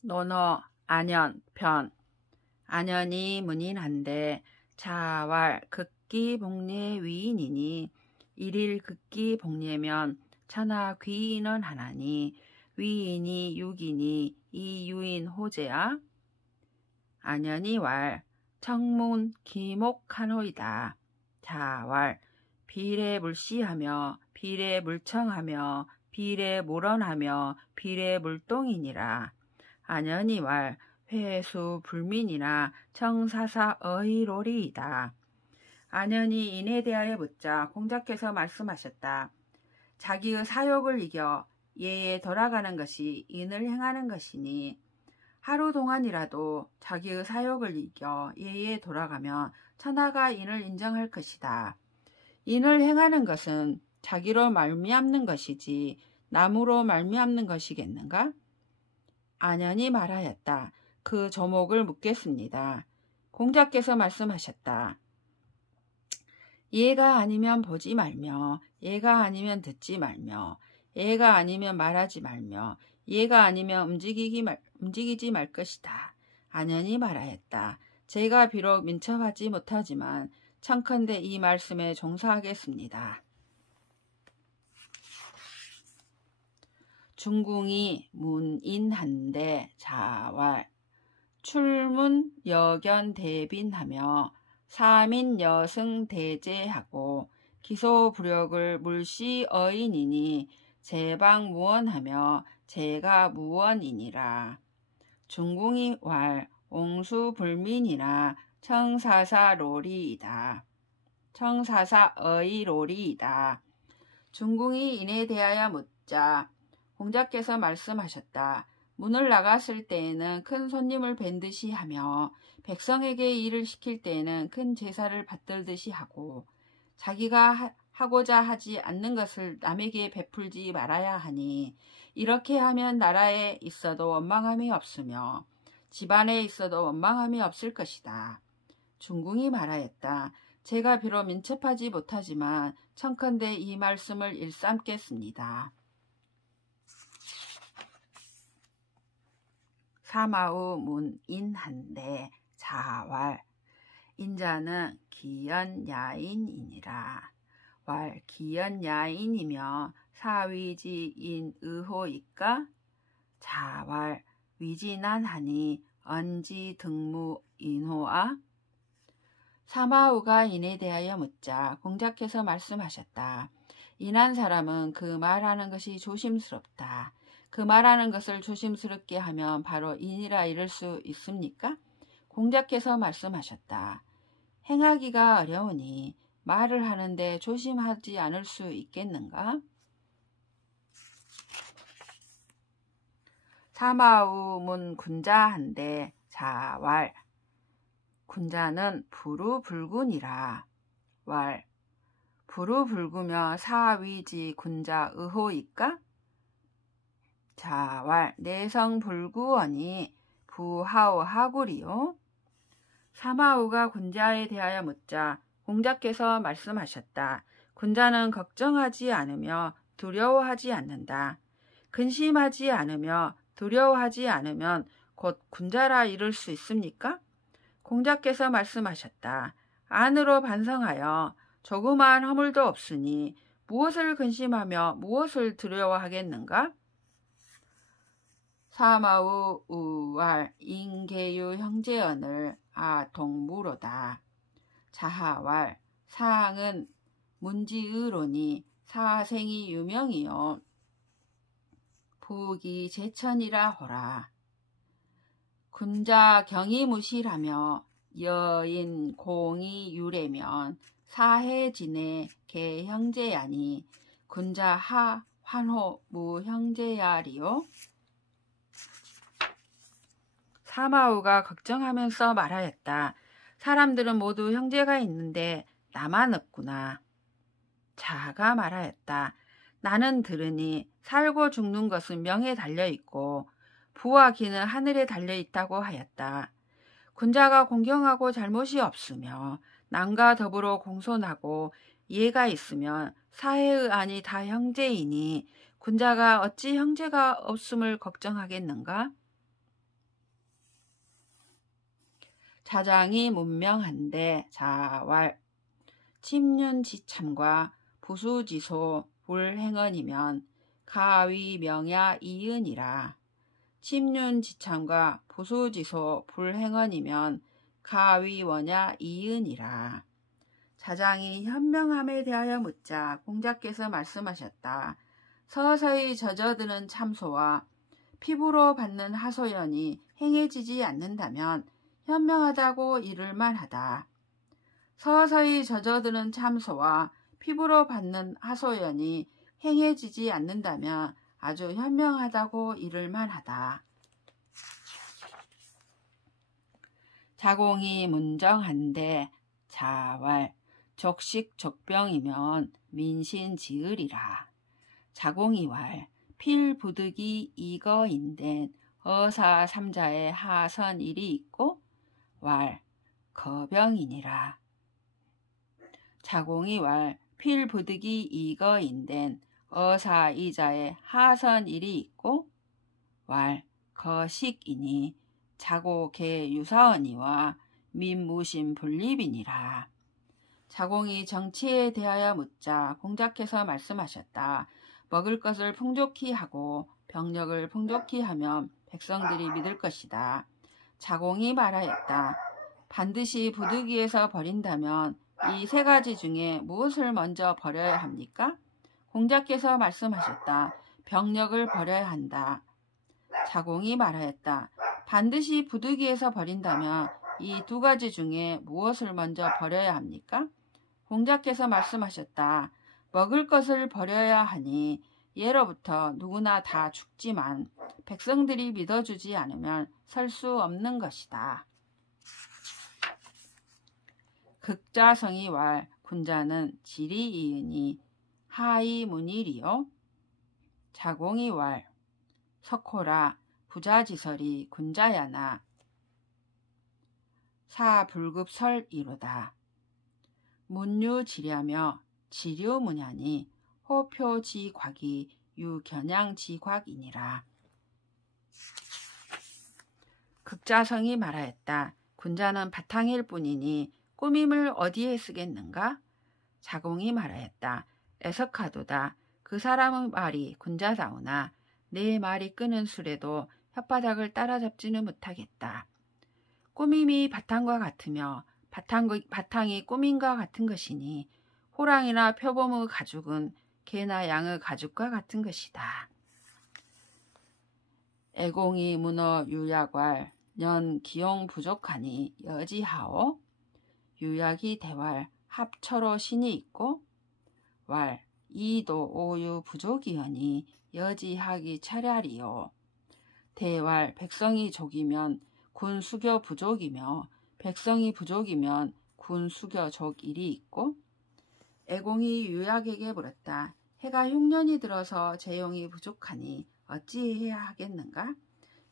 논어 안연 편 안연이 문인한데 자왈 극기 복례 위인이니 일일 극기 복례면 천하 귀인은 하나니 위인이 육이니 이 유인 호재야. 안연이 왈 청문 기목한호이다. 자왈 비례 물시하며 비례 물청하며 비례 물언하며 비례 물동이니라. 안연이 왈 회수 불민이나 청사사 어이로리이다. 안연이 인에 대하여 묻자 공자께서 말씀하셨다. 자기의 사욕을 이겨 예에 돌아가는 것이 인을 행하는 것이니 하루 동안이라도 자기의 사욕을 이겨 예에 돌아가면 천하가 인을 인정할 것이다. 인을 행하는 것은 자기로 말미암는 것이지 남으로 말미암는 것이겠는가? 안연이 말하였다. 그 조목을 묻겠습니다. 공자께서 말씀하셨다. 얘가 아니면 보지 말며 얘가 아니면 듣지 말며 얘가 아니면 말하지 말며 얘가 아니면 움직이지 말 것이다. 안연이 말하였다. 제가 비록 민첩하지 못하지만 청컨대 이 말씀에 종사하겠습니다. 중궁이 문인한데 자왈 출문 여견 대빈하며 사민 여승 대제하고 기소 불역을 물시 어인이니 제방 무언하며 제가 무언이니라. 중궁이 왈 옹수 불민이나 청사사 로리이다. 청사사 어이로리이다. 중궁이 인에 대하여 묻자 공자께서 말씀하셨다. 문을 나갔을 때에는 큰 손님을 뵌 듯이 하며 백성에게 일을 시킬 때에는 큰 제사를 받들듯이 하고 자기가 하고자 하지 않는 것을 남에게 베풀지 말아야 하니 이렇게 하면 나라에 있어도 원망함이 없으며 집안에 있어도 원망함이 없을 것이다. 중궁이 말하였다. 제가 비록 민첩하지 못하지만 청컨대 이 말씀을 일삼겠습니다. 사마우 문인한데 자왈 인자는 기연야인이니라. 왈 기연야인이며 사위지인 의호이까? 자왈 위진한하니 언지 등무 인호아? 사마우가 인에 대하여 묻자 공자께서 말씀하셨다. 인한 사람은 그 말하는 것이 조심스럽다. 그 말하는 것을 조심스럽게 하면 바로 인이라 이를 수 있습니까? 공자께서 말씀하셨다. 행하기가 어려우니 말을 하는데 조심하지 않을 수 있겠는가? 사마우 문 군자한데 자왈 군자는 부루불군이라. 왈 부루불구며 사위지 군자 의호이까? 자왈 내성불구언이 부하오하구리요. 사마우가 군자에 대하여 묻자 공자께서 말씀하셨다. 군자는 걱정하지 않으며 두려워하지 않는다. 근심하지 않으며 두려워하지 않으면 곧 군자라 이룰 수 있습니까? 공자께서 말씀하셨다. 안으로 반성하여 조그마한 허물도 없으니 무엇을 근심하며 무엇을 두려워하겠는가? 사마우 우왈 인계유 형제언을 동무로다. 자하왈 사항은 문지의로니 사생이 유명이요. 부기 제천이라 호라. 군자 경이무실하며 여인 공이 유래면 사해진의 개형제야니 군자 하 환호 무형제야리요. 사마우가 걱정하면서 말하였다. 사람들은 모두 형제가 있는데 나만 없구나. 자가 말하였다. 나는 들으니 살고 죽는 것은 명에 달려있고 부와 기는 하늘에 달려있다고 하였다. 군자가 공경하고 잘못이 없으며 남과 더불어 공손하고 이해가 있으면 사해의 안이 다 형제이니 군자가 어찌 형제가 없음을 걱정하겠는가? 자장이 문명한데 자왈. 침륜지참과 부수지소 불행언이면 가위명야 이은이라. 침륜지참과 부수지소 불행언이면 가위원야 이은이라. 자장이 현명함에 대하여 묻자 공자께서 말씀하셨다. 서서히 젖어드는 참소와 피부로 받는 하소연이 행해지지 않는다면 현명하다고 이를 만하다. 서서히 젖어드는 참소와 피부로 받는 하소연이 행해지지 않는다면 아주 현명하다고 이를 만하다. 자공이 문정한데 자왈. 족식족병이면 민신지으리라. 자공이왈. 필부득이 이거인된 어사삼자의 하선일이 있고 왈. 거병이니라. 자공이왈. 필부득이 이거인된 어사이자의 하선일이 있고 왈. 거식이니 자고개 유사언이와 민무신 분립이니라. 자공이 정치에 대하여 묻자 공자께서 말씀하셨다. 먹을 것을 풍족히 하고 병력을 풍족히 하면 백성들이 믿을 것이다. 자공이 말하였다. 반드시 부득이해서 버린다면 이 세 가지 중에 무엇을 먼저 버려야 합니까? 공자께서 말씀하셨다. 병력을 버려야 한다. 자공이 말하였다. 반드시 부득이해서 버린다면 이 두 가지 중에 무엇을 먼저 버려야 합니까? 공자께서 말씀하셨다. 먹을 것을 버려야 하니 예로부터 누구나 다 죽지만 백성들이 믿어주지 않으면 설 수 없는 것이다. 극자성이 왈. 군자는 지리 이으니 하이 문일이요. 자공이 왈. 석호라. 부자지설이 군자야나 사불급설이로다. 문유지랴며 지류문야니 호표지곽이 유견양지곽이니라. 극자성이 말하였다. 군자는 바탕일 뿐이니 꾸밈을 어디에 쓰겠는가? 자공이 말하였다. 애석하도다. 그 사람의 말이 군자다우나 내 말이 끄는 술에도 혓바닥을 따라잡지는 못하겠다. 꾸밈이 바탕과 같으며 바탕이 꾸밈과 같은 것이니 호랑이나 표범의 가죽은 개나 양의 가죽과 같은 것이다. 애공이 문어 유약왈. 년 기용 부족하니 여지하오. 유약이 대왈. 합처로 신이 있고 왈. 이도 오유 부족이여니 여지하기 차라리요. 대왈. 백성이 족이면 군 수교 부족이며 백성이 부족이면 군 수교 족일이 있고. 애공이 유약에게 물었다. 해가 흉년이 들어서 재용이 부족하니 어찌해야 하겠는가?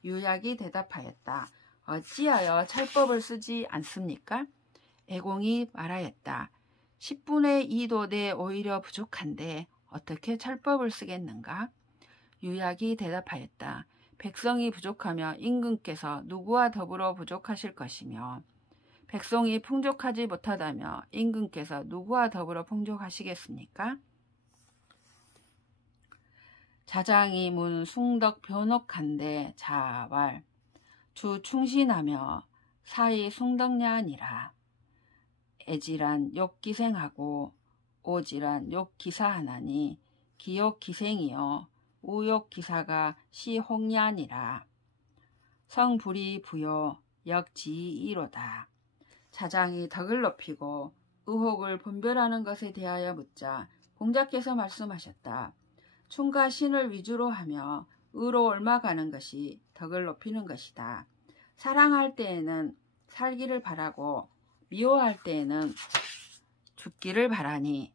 유약이 대답하였다. 어찌하여 철법을 쓰지 않습니까? 애공이 말하였다. 10분의 2도 내 오히려 부족한데 어떻게 철법을 쓰겠는가? 유약이 대답하였다. 백성이 부족하며 임금께서 누구와 더불어 부족하실 것이며 백성이 풍족하지 못하다며 임금께서 누구와 더불어 풍족하시겠습니까? 자장이 문 숭덕 변옥한데 자왈. 주 충신하며 사이 숭덕냐니라. 애질한 욕기생하고 오질한 욕기사하나니 기욕기생이여 우욕기사가 시홍냐니라. 성불이 부요 역지이로다. 자장이 덕을 높이고 의혹을 분별하는 것에 대하여 묻자 공자께서 말씀하셨다. 충과 신을 위주로 하며 의로 옮아가는 것이 덕을 높이는 것이다. 사랑할 때에는 살기를 바라고 미워할 때에는 죽기를 바라니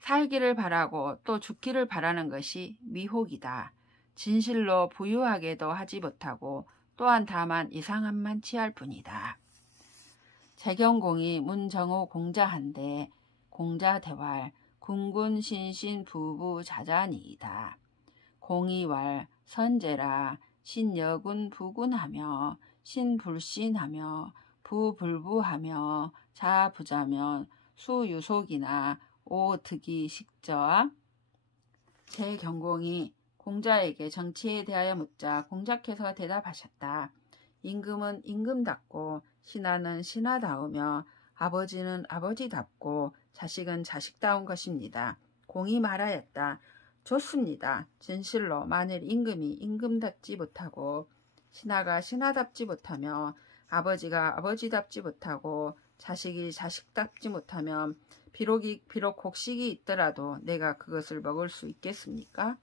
살기를 바라고 또 죽기를 바라는 것이 미혹이다. 진실로 부유하게도 하지 못하고 또한 다만 이상함만 취할 뿐이다. 재경공이 문정호 공자한데 공자대왈. 군군신신 부부 자자니이다. 공이왈. 선제라. 신여군 부군하며 신불신하며 부불부하며 자부자면 수유속이나 오득이 식저와 제경공이 공자에게 정치에 대하여 묻자 공자께서 대답하셨다. 임금은 임금답고 신하는 신하다우며 아버지는 아버지답고 자식은 자식다운 것입니다. 공이 말하였다. 좋습니다. 진실로 만일 임금이 임금답지 못하고 신하가 신하답지 못하며 아버지가 아버지답지 못하고 자식이 자식답지 못하면 비록 곡식이 있더라도 내가 그것을 먹을 수 있겠습니까?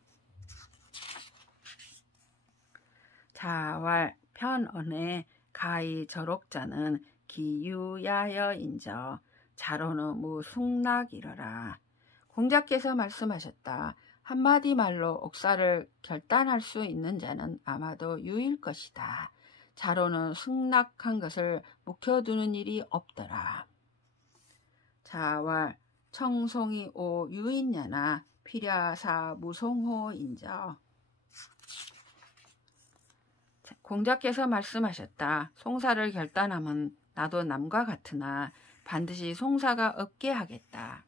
자왈 편언에 가히 저록자는 기유야여인저 자로는 무숭락이러라. 공자께서 말씀하셨다. 한마디 말로 옥사를 결단할 수 있는 자는 아마도 유일 것이다. 자로는 승낙한 것을 묵혀두는 일이 없더라. 자왈 청송이 오 유인냐나 피랴사 무송호인저. 공자께서 말씀하셨다. 송사를 결단함은 나도 남과 같으나 반드시 송사가 없게 하겠다.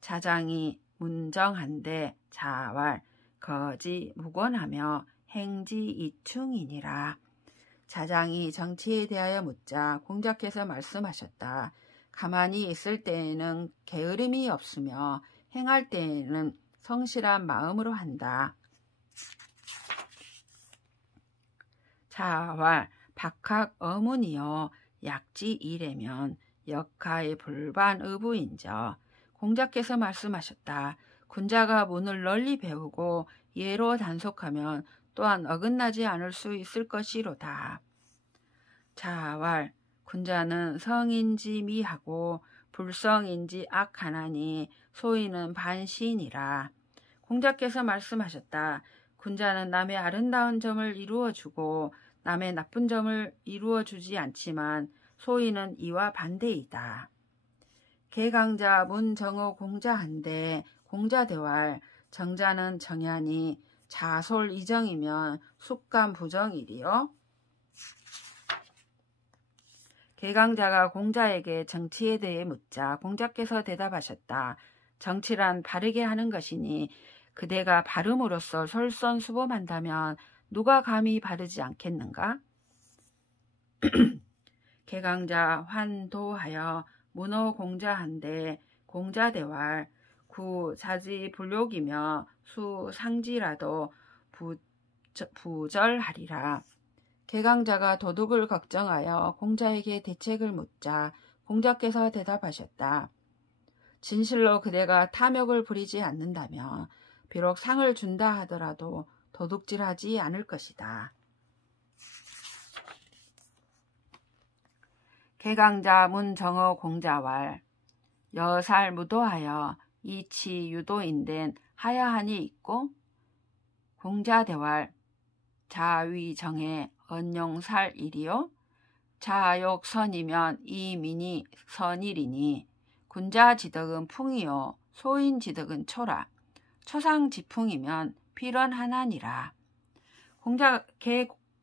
자장이 문정한데 자왈 거지 무권하며 행지 이충이니라. 자장이 정치에 대하여 묻자 공자께서 말씀하셨다. 가만히 있을 때에는 게으름이 없으며 행할 때에는 성실한 마음으로 한다. 자왈 박학 어문이여 약지 이래면 역하의 불반의부인저. 공자께서 말씀하셨다. 군자가 문을 널리 배우고 예로 단속하면 또한 어긋나지 않을 수 있을 것이로다. 자왈 군자는 성인지 미하고 불성인지 악하나니 소인은 반시이니라. 공자께서 말씀하셨다. 군자는 남의 아름다운 점을 이루어주고 남의 나쁜 점을 이루어주지 않지만 소인은 이와 반대이다. 개강자 문정호 공자한데 공자대왈 정자는 정야니 자솔 이정이면 숙감 부정이리요. 개강자가 공자에게 정치에 대해 묻자 공자께서 대답하셨다. 정치란 바르게 하는 것이니 그대가 바름으로써 솔선수범한다면 누가 감히 바르지 않겠는가? 개강자 환도하여 문호 공자한데 공자대왈 구 자지 불욕이며 수 상지라도 부절하리라. 개강자가 도둑을 걱정하여 공자에게 대책을 묻자 공자께서 대답하셨다. 진실로 그대가 탐욕을 부리지 않는다면 비록 상을 준다 하더라도 도둑질하지 않을 것이다. 개강자 문정어 공자왈 여살 무도하여 이치 유도인된 하야하니 있고 공자대왈 자위정에 언용살 일이요 자욕 선이면 이민이 선일이니 군자지덕은 풍이요 소인지덕은 초라 초상지풍이면 필원하나니라.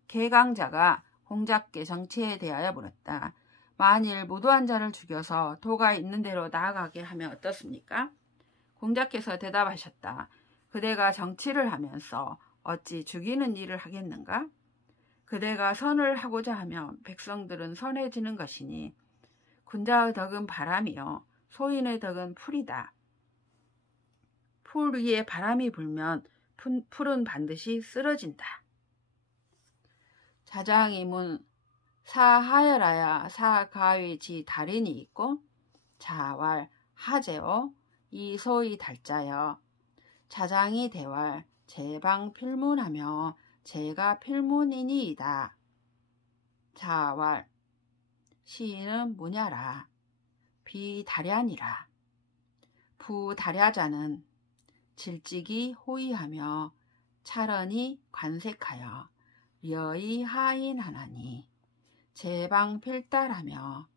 개강자가 공자께 정치에 대하여 물었다. 만일 무도한 자를 죽여서 도가 있는 대로 나아가게 하면 어떻습니까? 공자께서 대답하셨다. 그대가 정치를 하면서 어찌 죽이는 일을 하겠는가? 그대가 선을 하고자 하면 백성들은 선해지는 것이니 군자의 덕은 바람이요 소인의 덕은 풀이다. 풀 위에 바람이 불면 풀은 반드시 쓰러진다. 자장이문 사하여라야 사가위지 달인이 있고 자왈 하제어 이소이 달자여 자장이 대왈 제방 필문하며 제가 필문이니이다. 자왈 시인은 무냐라 비다랴니라. 부다랴자는 질직이 호의하며 차런이 관색하여 려이 하인하나니 제방 필달하며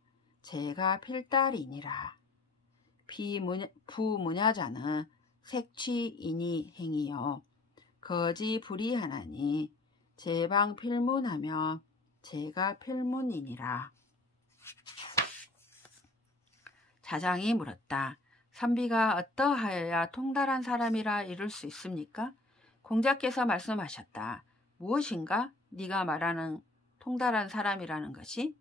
제가 필달이니라. 부무냐자는 색취인이 행이요 거지 불이하나니 제방 필문하며 제가 필문이니라. 자장이 물었다. 선비가 어떠하여야 통달한 사람이라 이룰 수 있습니까? 공자께서 말씀하셨다. 무엇인가? 네가 말하는 통달한 사람이라는 것이?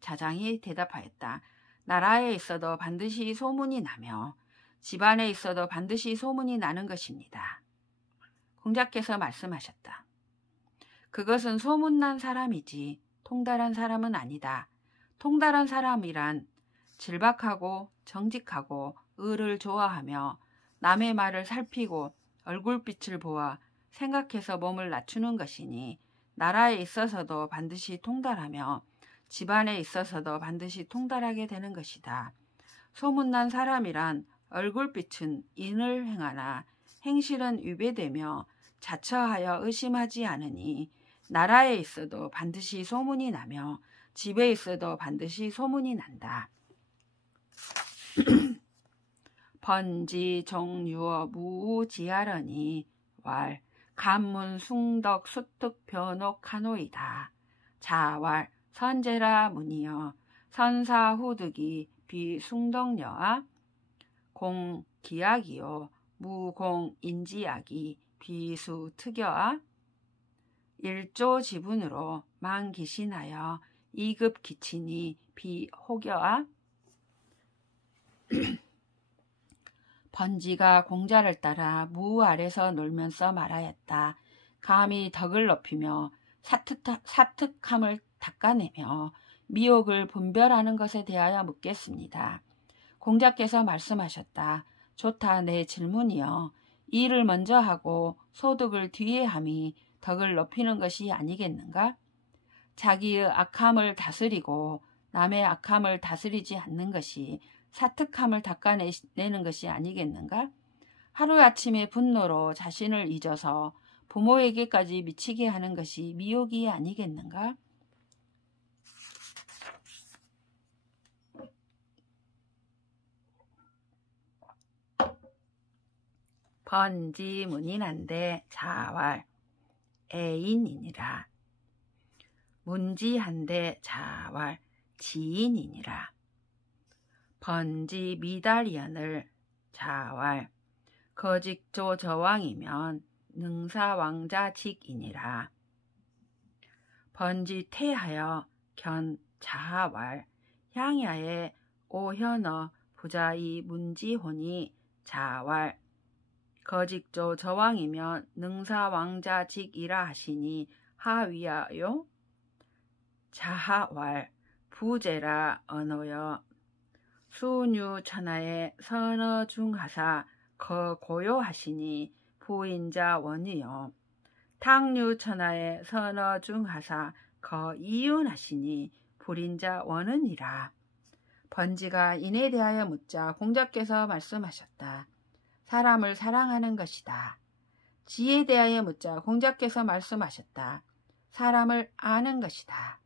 자장이 대답하였다. 나라에 있어도 반드시 소문이 나며 집안에 있어도 반드시 소문이 나는 것입니다. 공자께서 말씀하셨다. 그것은 소문난 사람이지 통달한 사람은 아니다. 통달한 사람이란 질박하고 정직하고 의를 좋아하며 남의 말을 살피고 얼굴빛을 보아 생각해서 몸을 낮추는 것이니 나라에 있어서도 반드시 통달하며 집안에 있어서도 반드시 통달하게 되는 것이다. 소문난 사람이란 얼굴빛은 인을 행하나 행실은 위배되며 자처하여 의심하지 않으니 나라에 있어도 반드시 소문이 나며 집에 있어도 반드시 소문이 난다. 번지 종유어 무지하러니 왈 간문 숭덕 수특 변옥하노이다. 자왈 선제라 문이여 선사후득이 비숭덕녀아 공기약이요 무공인지약이 비수특여아 일조 지분으로 망기신하여 이급 기친이 비호겨아. 번지가 공자를 따라 무 아래서 놀면서 말하였다. 감히 덕을 높이며 사특함을 닦아내며 미혹을 분별하는 것에 대하여 묻겠습니다. 공자께서 말씀하셨다. 좋다, 내 질문이여. 일을 먼저 하고 소득을 뒤에 함이 덕을 높이는 것이 아니겠는가? 자기의 악함을 다스리고 남의 악함을 다스리지 않는 것이 사특함을 닦아내는 것이 아니겠는가? 하루아침에 분노로 자신을 잊어서 부모에게까지 미치게 하는 것이 미혹이 아니겠는가? 번지 문인한데 자왈 애인이니라. 문지한데 자왈 지인이니라. 번지 미달이언을 자왈 거직조 저왕이면 능사왕자직이니라. 번지 태하여 견 자하왈 향야에 오현어 부자이 문지혼이 자왈 거직조 저왕이면 능사왕자직이라 하시니 하위하요. 자하왈 부제라 언어여 수뉴 천하의 선어중하사 거고요하시니 부인자 원이요. 탕류 천하의 선어중하사 거이윤하시니 불인자 원은이라. 번지가 인에 대하여 묻자 공자께서 말씀하셨다. 사람을 사랑하는 것이다. 지에 대하여 묻자 공자께서 말씀하셨다. 사람을 아는 것이다.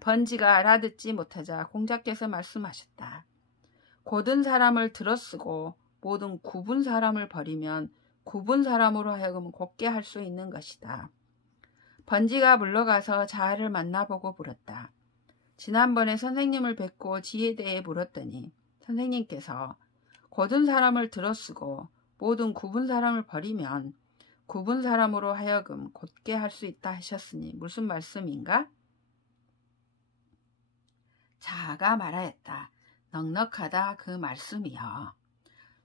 번지가 알아듣지 못하자 공자께서 말씀하셨다. 고든 사람을 들어쓰고 모든 굽은 사람을 버리면 굽은 사람으로 하여금 곱게 할 수 있는 것이다. 번지가 물러가서 자아를 만나보고 물었다. 지난번에 선생님을 뵙고 지에 대해 물었더니 선생님께서 고든 사람을 들어쓰고 모든 굽은 사람을 버리면 굽은 사람으로 하여금 곧게 할 수 있다 하셨으니 무슨 말씀인가? 자아가 말하였다. 넉넉하다 그 말씀이여.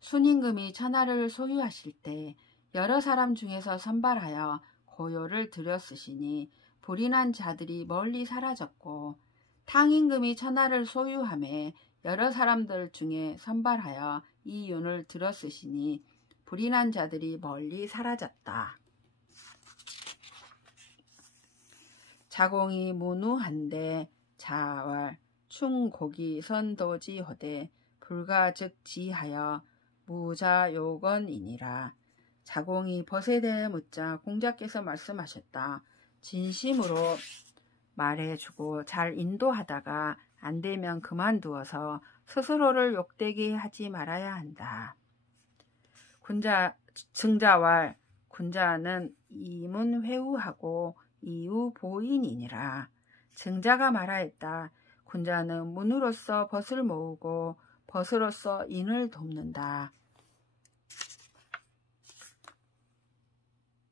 순임금이 천하를 소유하실 때 여러 사람 중에서 선발하여 고요를 들여쓰시니 불인한 자들이 멀리 사라졌고 탕임금이 천하를 소유함에 여러 사람들 중에 선발하여 이 윤을 들여쓰시니 불인한 자들이 멀리 사라졌다. 자공이 무누한데 자왈 충고기 선도지호대 불가즉지하여 무자요건이니라. 자공이 벗에 대해 묻자 공자께서 말씀하셨다. 진심으로 말해주고 잘 인도하다가 안되면 그만두어서 스스로를 욕되게 하지 말아야 한다. 증자왈 군자는 이문회우하고 이유 보인이니라. 증자가 말하였다. 군자는 문으로서 벗을 모으고 벗으로서 인을 돕는다.